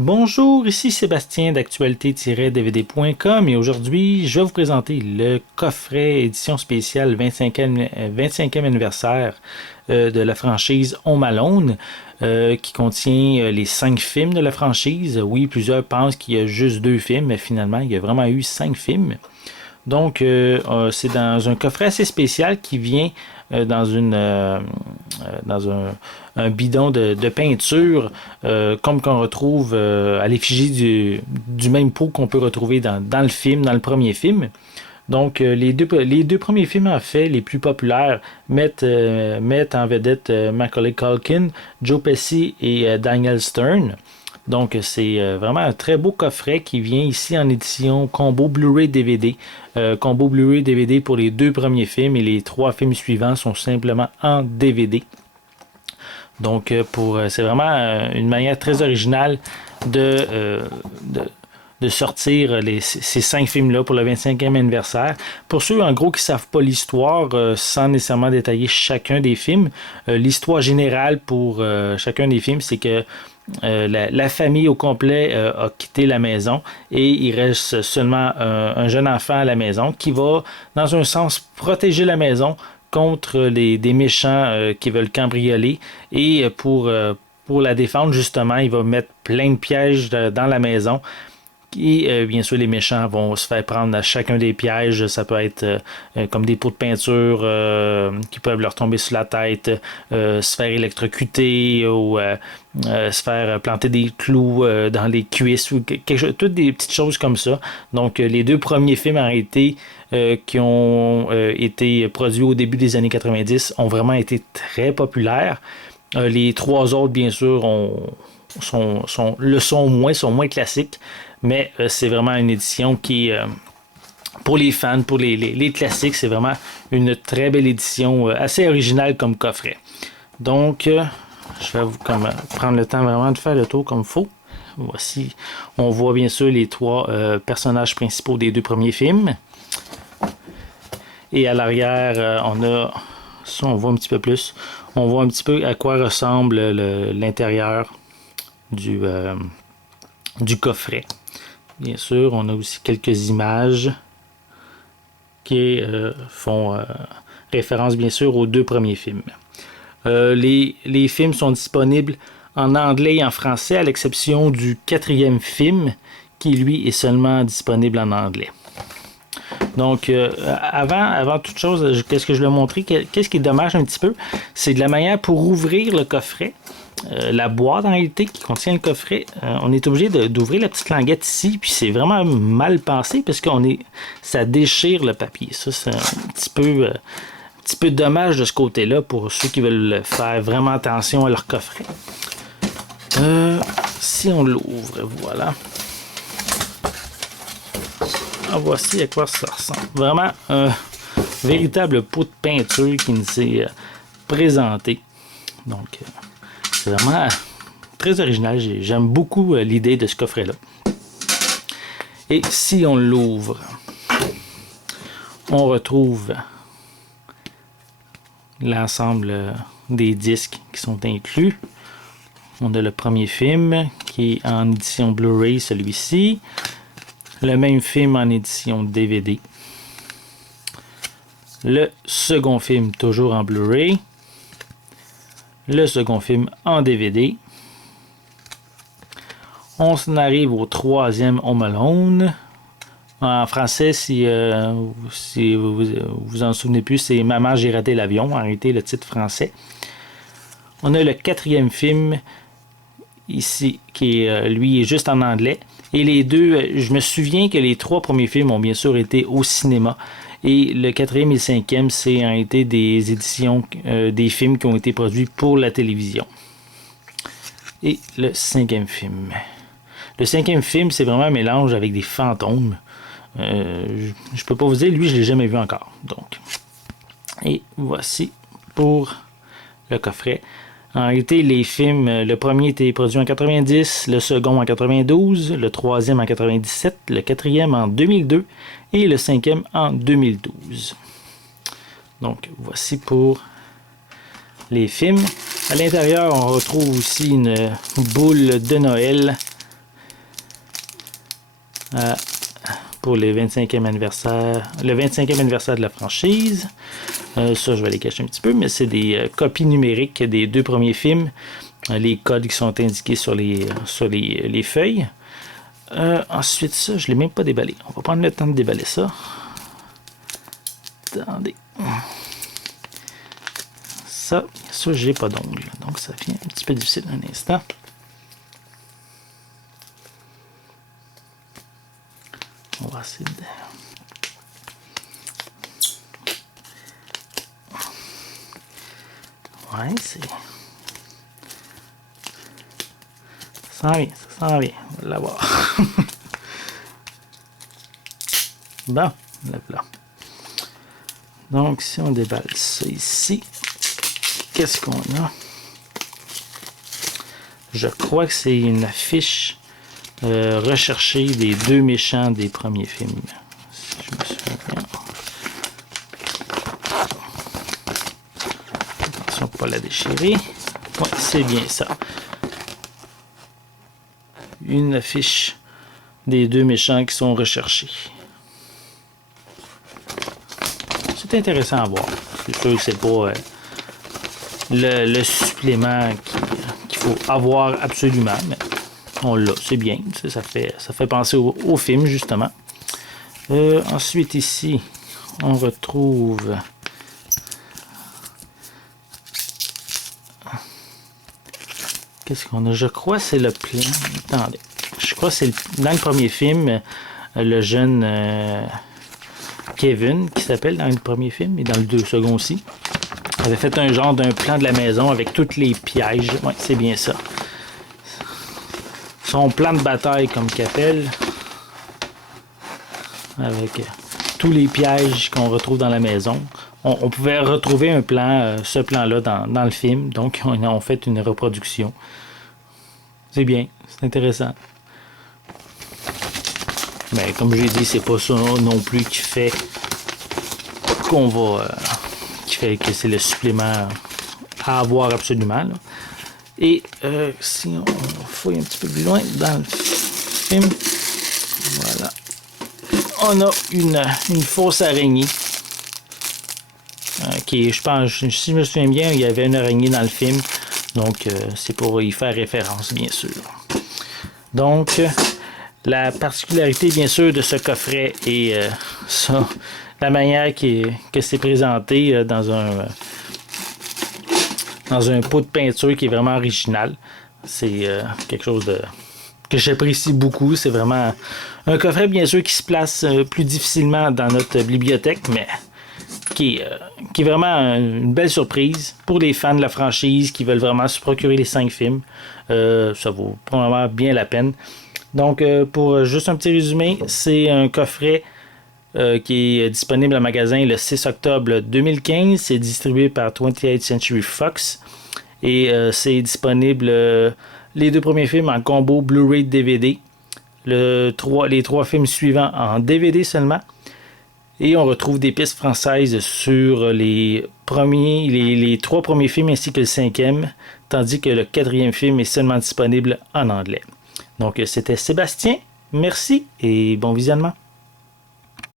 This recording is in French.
Bonjour, ici Sébastien d'actualité-dvd.com et aujourd'hui je vais vous présenter le coffret édition spéciale 25e anniversaire de la franchise Home Alone qui contient les 5 films de la franchise. Oui, plusieurs pensent qu'il y a juste 2 films, mais finalement il y a vraiment eu 5 films. Donc, c'est dans un coffret assez spécial qui vient dans un bidon de peinture, comme qu'on retrouve à l'effigie du même pot qu'on peut retrouver dans le film, dans le premier film. Donc, les deux premiers films, en fait, les plus populaires, mettent en vedette Macaulay Culkin, Joe Pesci et Daniel Stern. Donc, c'est vraiment un très beau coffret qui vient ici en édition combo Blu-ray DVD. Combo Blu-ray DVD pour les 2 premiers films et les 3 films suivants sont simplement en DVD. Donc, c'est vraiment une manière très originale de sortir ces 5 films-là pour le 25e anniversaire. Pour ceux, en gros, qui ne savent pas l'histoire, sans nécessairement détailler chacun des films, l'histoire générale pour chacun des films, c'est que la famille au complet a quitté la maison et il reste seulement un jeune enfant à la maison qui va, dans un sens, protéger la maison contre des méchants qui veulent cambrioler et pour la défendre, justement, il va mettre plein de pièges dans la maison. Et bien sûr, les méchants vont se faire prendre à chacun des pièges. Ça peut être comme des pots de peinture qui peuvent leur tomber sur la tête, se faire électrocuter ou se faire planter des clous dans les cuisses ou quelque chose, toutes des petites choses comme ça. Donc, les 2 premiers films en réalité qui ont été produits au début des années 90 ont vraiment été très populaires. Les 3 autres, bien sûr, sont moins classiques. Mais c'est vraiment une édition qui, pour les fans, pour les classiques, c'est vraiment une très belle édition, assez originale comme coffret. Donc, je vais prendre le temps vraiment de faire le tour comme il faut. Voici, on voit bien sûr les 3 personnages principaux des 2 premiers films. Et à l'arrière, on voit un petit peu plus. On voit un petit peu à quoi ressemble l'intérieur du coffret. Bien sûr, on a aussi quelques images qui font référence bien sûr aux 2 premiers films. Les films sont disponibles en anglais et en français à l'exception du 4e film qui lui est seulement disponible en anglais. Donc, avant toute chose, qu'est-ce que je voulais montrer? Qu'est-ce qui est dommage un petit peu? C'est de la manière pour ouvrir le coffret. La boîte en réalité qui contient le coffret, on est obligé d'ouvrir la petite languette ici, puis c'est vraiment mal pensé parce que ça déchire le papier. Ça, c'est un petit peu dommage de ce côté-là pour ceux qui veulent faire vraiment attention à leur coffret. Si on l'ouvre, voilà. Voici à quoi ça ressemble. Vraiment un véritable pot de peinture qui nous est présenté. Donc, c'est vraiment très original. J'aime beaucoup l'idée de ce coffret-là. Et si on l'ouvre, on retrouve l'ensemble des disques qui sont inclus. On a le premier film qui est en édition Blu-ray, celui-ci. Le même film en édition DVD. Le second film toujours en Blu-ray. Le second film en DVD. On s'en arrive au 3e Home Alone. En français, si vous vous en souvenez plus, c'est Maman, j'ai raté l'avion. En réalité, le titre français. On a le 4e film ici, qui lui est juste en anglais. Et les 2, je me souviens que les 3 premiers films ont bien sûr été au cinéma. Et le 4e et le 5e, c'est en réalité des éditions des films qui ont été produits pour la télévision. Et le 5e film. Le 5e film, c'est vraiment un mélange avec des fantômes. Je peux pas vous dire, lui, je l'ai jamais vu encore. Donc. Et voici pour le coffret. En réalité, les films, le premier était produit en 90, le second en 92, le troisième en 97, le quatrième en 2002 et le 5e en 2012. Donc, voici pour les films. À l'intérieur, on retrouve aussi une boule de Noël pour le 25e anniversaire de la franchise. Ça, je vais les cacher un petit peu, mais c'est des copies numériques des 2 premiers films. Les codes qui sont indiqués sur les feuilles. Ensuite, ça, je ne l'ai même pas déballé. On va prendre le temps de déballer ça. Attendez. Ça, j'ai pas d'ongles. Donc, ça devient un petit peu difficile un instant. On va essayer de... Ouais, c'est... Ça sent bien. On va l'avoir. Bon, là, voilà. Donc, si on déballe ça ici, qu'est-ce qu'on a? Je crois que c'est une affiche recherchée des 2 méchants des premiers films. Si je me souviens bien. Attention pour ne pas la déchirer. Ouais, c'est bien ça. Une affiche des 2 méchants qui sont recherchés. C'est intéressant à voir. C'est sûr que c'est pas le supplément qu'il faut avoir absolument, mais on l'a, c'est bien. Ça fait penser au film, justement. Ensuite, ici, on retrouve... Qu'est-ce qu'on a? Je crois que c'est le plan. Attendez. Je crois que c'est dans le premier film, le jeune Kevin, qui s'appelle dans le premier film, et dans le 2 second aussi, avait fait un genre d'un plan de la maison avec tous les pièges. Oui, c'est bien ça. Son plan de bataille, comme qu'il appelle, avec tous les pièges qu'on retrouve dans la maison. On pouvait retrouver un plan, ce plan-là dans le film, donc on a fait une reproduction. C'est bien, c'est intéressant. Mais comme j'ai dit, c'est pas ça non plus qui fait qu'on va... qui fait que c'est le supplément à avoir absolument. Là. Et si on fouille un petit peu plus loin dans le film, voilà. On a une fausse araignée. Qui, je pense, si je me souviens bien, il y avait une araignée dans le film. Donc, c'est pour y faire référence, bien sûr. Donc, la particularité, bien sûr, de ce coffret est la manière que c'est présenté dans un pot de peinture qui est vraiment original. C'est quelque chose que j'apprécie beaucoup. C'est vraiment un coffret, bien sûr, qui se place plus difficilement dans notre bibliothèque, mais qui est vraiment une belle surprise pour les fans de la franchise qui veulent vraiment se procurer les 5 films. Ça vaut probablement bien la peine. Donc, pour juste un petit résumé, c'est un coffret qui est disponible en magasin le 6 octobre 2015. C'est distribué par 28th Century Fox. Et c'est disponible les 2 premiers films en combo Blu-ray DVD. Les 3 films suivants en DVD seulement. Et on retrouve des pistes françaises sur les 3 premiers films ainsi que le 5e, tandis que le 4e film est seulement disponible en anglais. Donc c'était Sébastien, merci et bon visionnement.